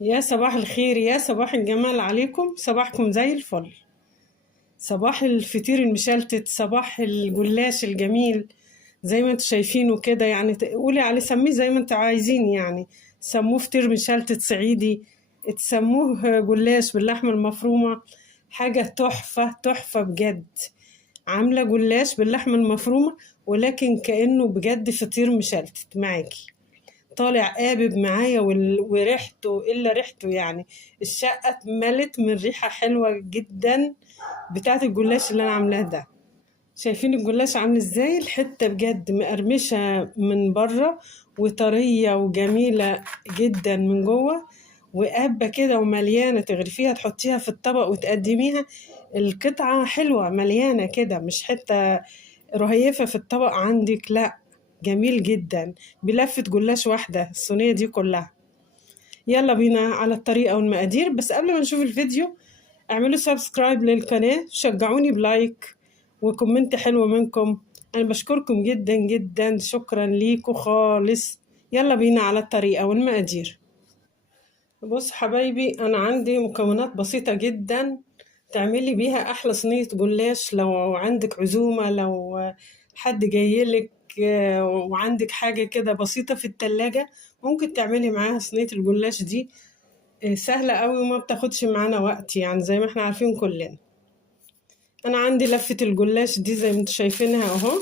يا صباح الخير، يا صباح الجمال عليكم. صباحكم زي الفل. صباح الفطير المشلتت، صباح الجلاش الجميل زي ما انتوا شايفينه كده. يعني قولي عليه، سميه زي ما انتوا عايزين. يعني سموه فطير مشلتت صعيدي، تسموه جلاش باللحمة المفرومة. حاجة تحفة تحفة بجد. عاملة جلاش باللحمة المفرومة، ولكن كأنه بجد فطير مشلتت معاكي. طالع قابب معايا وريحته إلا ريحته يعني. الشقة اتملت من ريحة حلوة جدا بتاعت الجلاش اللي أنا عاملاه ده. شايفين الجلاش عامل ازاي؟ الحتة بجد مقرمشة من بره وطرية وجميلة جدا من جوه، وقابة كده ومليانة. تغرفيها تحطيها في الطبق وتقدميها، القطعة حلوة مليانة كده، مش حتة رهيفة في الطبق عندك، لا. جميل جدا، بلفة جلاش واحدة الصينية دي كلها. يلا بينا على الطريقة والمقادير. بس قبل ما نشوف الفيديو، اعملوا سبسكرايب للقناة، شجعوني بلايك وكومنت حلو منكم. انا بشكركم جدا جدا، شكرا ليكم خالص. يلا بينا على الطريقة والمقادير. بص حبايبي، انا عندي مكونات بسيطة جدا تعملي بيها احلى صينية جلاش. لو عندك عزومة، لو حد جايلك وعندك حاجة كده بسيطة في التلاجة، ممكن تعملي معاها صينية الجلاش دي. سهلة قوي وما بتاخدش معانا وقت، يعني زي ما احنا عارفين كلنا. انا عندي لفة الجلاش دي زي ما انتوا شايفينها اهو،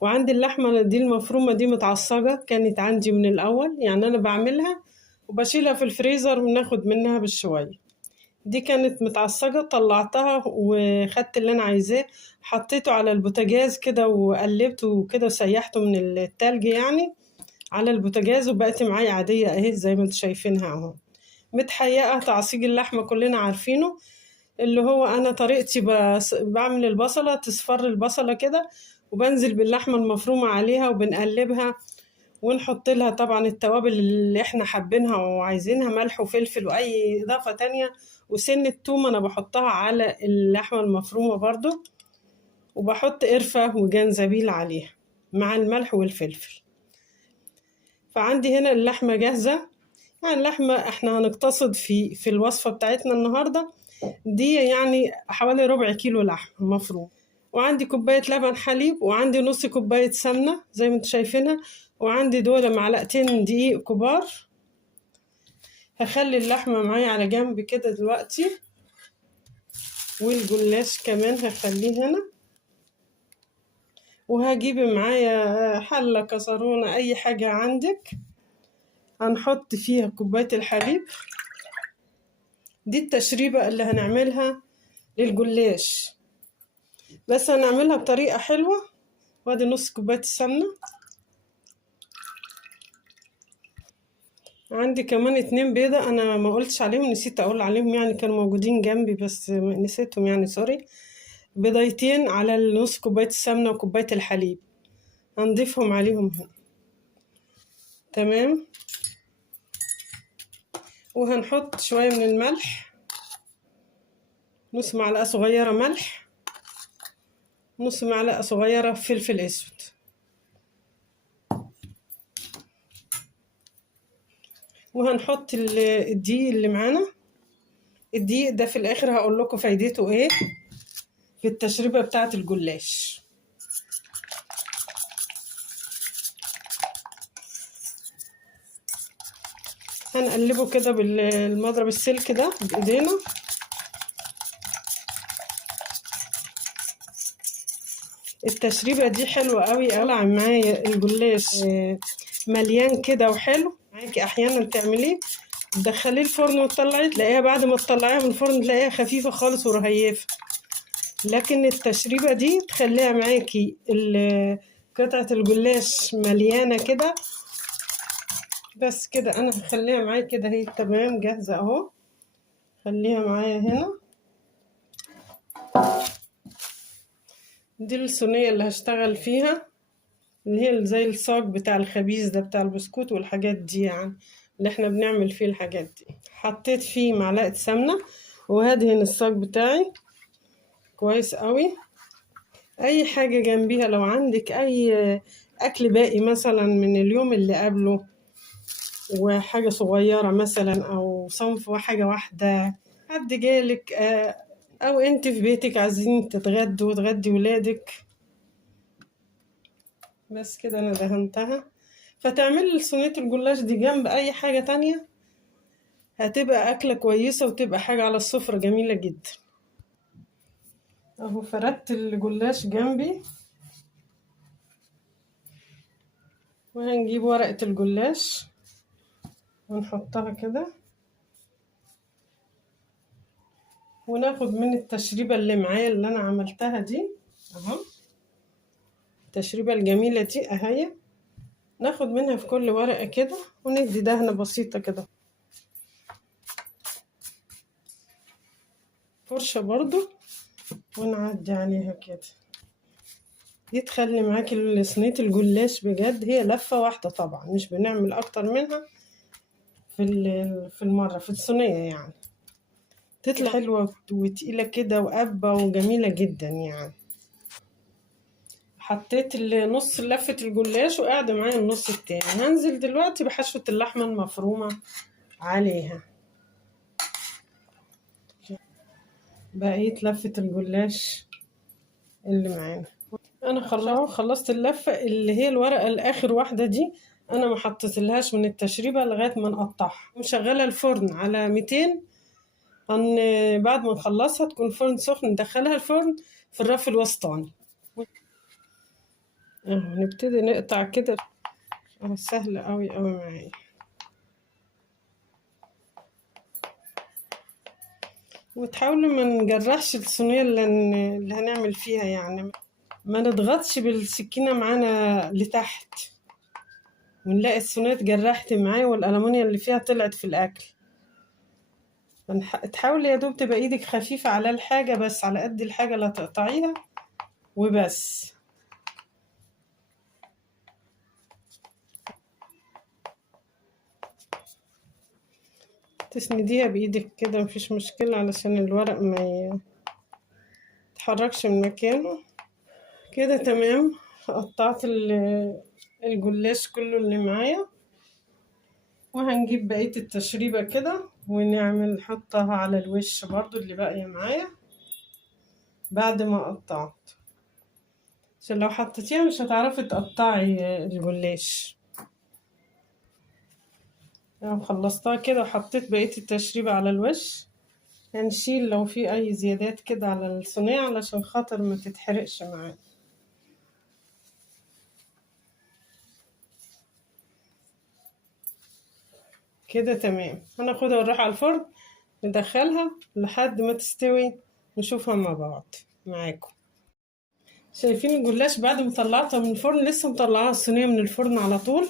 وعندي اللحمة دي المفرومة دي متعصجة، كانت عندي من الاول. يعني انا بعملها وبشيلها في الفريزر وناخد منها بالشوية. دي كانت متعصجة، طلعتها وخدت اللي انا عايزاه، حطيته على البوتاجاز كده وقلبته كده وسيحته من التلج يعني على البوتاجاز، وبقت معايا عادية اهي زي ما انتوا شايفينها اهو. متحيقة تعصيج اللحمة كلنا عارفينه، اللي هو أنا طريقتي بعمل البصلة، تصفر البصلة كده وبنزل باللحمة المفرومة عليها وبنقلبها، ونحط لها طبعا التوابل اللي احنا حابينها وعايزينها، ملح وفلفل وأي إضافة تانية، وسن التوم أنا بحطها على اللحمة المفرومة برضو، وبحط قرفة وجنزبيل عليها مع الملح والفلفل. فعندي هنا اللحمة جاهزة. يعني اللحمة احنا هنقتصد في الوصفة بتاعتنا النهاردة دي، يعني حوالي ربع كيلو لحم مفروم. وعندي كوباية لبن حليب، وعندي نص كوباية سمنة زي ما انتوا شايفينها، وعندي دول معلقتين دقيق كبار. هخلي اللحمة معايا على جنب كده دلوقتي، والجلاش كمان هخليه هنا. وهجيب معايا حلة كسرونة اي حاجة عندك، هنحط فيها كوباية الحليب. دي التشريبة اللي هنعملها للجلاش، بس هنعملها بطريقة حلوة. وادي نص كوباية السمنة. عندي كمان 2 بيضة، انا ما قلتش عليهم، نسيت اقول عليهم، يعني كانوا موجودين جنبي بس نسيتهم يعني، سوري. بيضيتين على النص كوباية السمنة وكوباية الحليب، هنضيفهم عليهم هنا. تمام. وهنحط شوية من الملح، نص معلقة صغيرة ملح، نص معلقة صغيرة فلفل اسود. وهنحط الدقيق اللي معانا. الدقيق ده في الاخر هقول لكم فايدته ايه في التشريبة بتاعة الجلاش. هنقلبه كده بالمضرب السلك ده بايدينا. التشريبة دي حلوة قوي، طلع معايا الجلاش مليان كده وحلو معاكي. احيانا تعمليه تدخليه الفرن وتطلعيه، تلاقيها بعد ما تطلعيها من الفرن تلاقيها خفيفة خالص ورهيفة. لكن التشريبة دي تخليها معاكي قطعة الجلاش مليانة كده. بس كده انا هخليها معايا كده، هي تمام جاهزة اهو. خليها معايا هنا. دي الصينية اللي هشتغل فيها، اللي هي زي الصاج بتاع الخبيز ده بتاع البسكوت والحاجات دي، يعني اللي احنا بنعمل فيه الحاجات دي. حطيت فيه معلقة سمنة وهدهن الصاج بتاعي كويس قوي. اي حاجة جنبيها، لو عندك اي اكل باقي مثلا من اليوم اللي قبله، وحاجة صغيرة مثلا أو صنف وحاجة واحدة، حد جالك أو أنت في بيتك عايزين تتغدوا وتغدي ولادك. بس كده أنا دهنتها. فتعمل صينية الجلاش دي جنب أي حاجة تانية، هتبقى أكلة كويسة وتبقى حاجة على السفرة جميلة جدا. أهو فردت الجلاش جنبي، وهنجيب ورقة الجلاش ونحطها كده، وناخد من التشريبة اللي معايا اللي أنا عملتها دي أهو، التشريبة الجميلة دي أهي، ناخد منها في كل ورقة كده وندي دهنة بسيطة كده، فرشة برضو ونعدي عليها كده. دي تخلي معاكي صينية الجلاش بجد هي لفة واحدة، طبعا مش بنعمل أكتر منها في المرة في الصينية، يعني تطلع حلوة وتقيلة كده وقبة وجميلة جدا يعني. حطيت نص لفة الجلاش وقاعدة معايا النص التاني. هنزل دلوقتي بحشوة اللحمة المفرومة عليها. بقية لفة الجلاش اللي معانا انا خلصت اللفة اللي هي الورقة الاخر واحدة دي، انا ما حطيتلهاش من التشريبة لغاية ما نقطعها. مشغلة الفرن على 200، بعد ما نخلصها تكون الفرن سخن ندخلها الفرن في الرف الوسطاني. اهو نبتدي نقطع كده اهو، سهل قوي قوي معايا. وتحاولوا ما نجرحش الصينية اللي هنعمل فيها، يعني ما نضغطش بالسكينة معانا لتحت ونلاقي الصينية اتجرحت معايا والألمونيا اللي فيها طلعت في الأكل. تحاولي يا دوب تبقى ايدك خفيفة على الحاجة، بس على قد الحاجة اللي هتقطعيها وبس. تسنديها بايدك كده مفيش مشكلة علشان الورق ما يتحركش من مكانه. كده تمام. قطعت الجلاش كله اللي معايا، وهنجيب بقية التشريبة كده ونعمل نحطها على الوش برضو اللي باقية معايا بعد ما قطعت، عشان لو حطيتيها مش هتعرفي تقطعي الجلاش. لو خلصتها كده وحطيت بقية التشريبة على الوش، هنشيل لو في اي زيادات كده على الصينية علشان خاطر ما تتحرقش معانا. كده تمام. هناخدها ونروح على الفرن ندخلها لحد ما تستوي، نشوفها مع بعض معاكم. شايفين الجلاش بعد ما طلعتها من الفرن، لسه مطلعاها الصينية من الفرن على طول،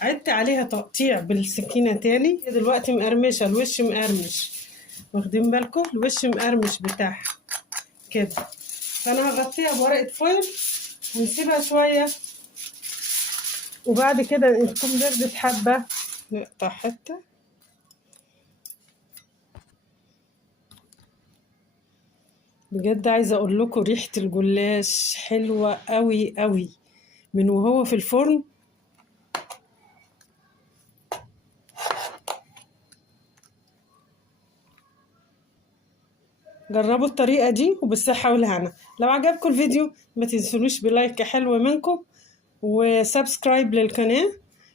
عدت عليها تقطيع بالسكينة تاني. دلوقتي مقرمشة، الوش مقرمش، واخدين بالكم الوش مقرمش بتاعها كده. فانا هغطيها بورقة فويل ونسيبها شوية، وبعد كده تكون بردت حبة نقطع حتة. بجد عايزة اقول لكم ريحة الجلاش حلوة قوي قوي من وهو في الفرن. جربوا الطريقة دي وبالصحة والهنا. لو عجبكم الفيديو ما تنسونوش بلايك حلو منكم وسبسكرايب للقناة،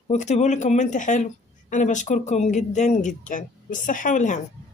واكتبوا لي كومنت حلو. انا بشكركم جدا جدا، بالصحة والهنا.